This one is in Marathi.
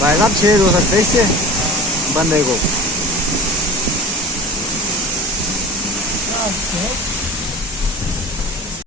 भाई साहब छेद हो सकते हैं इससे बंदे को।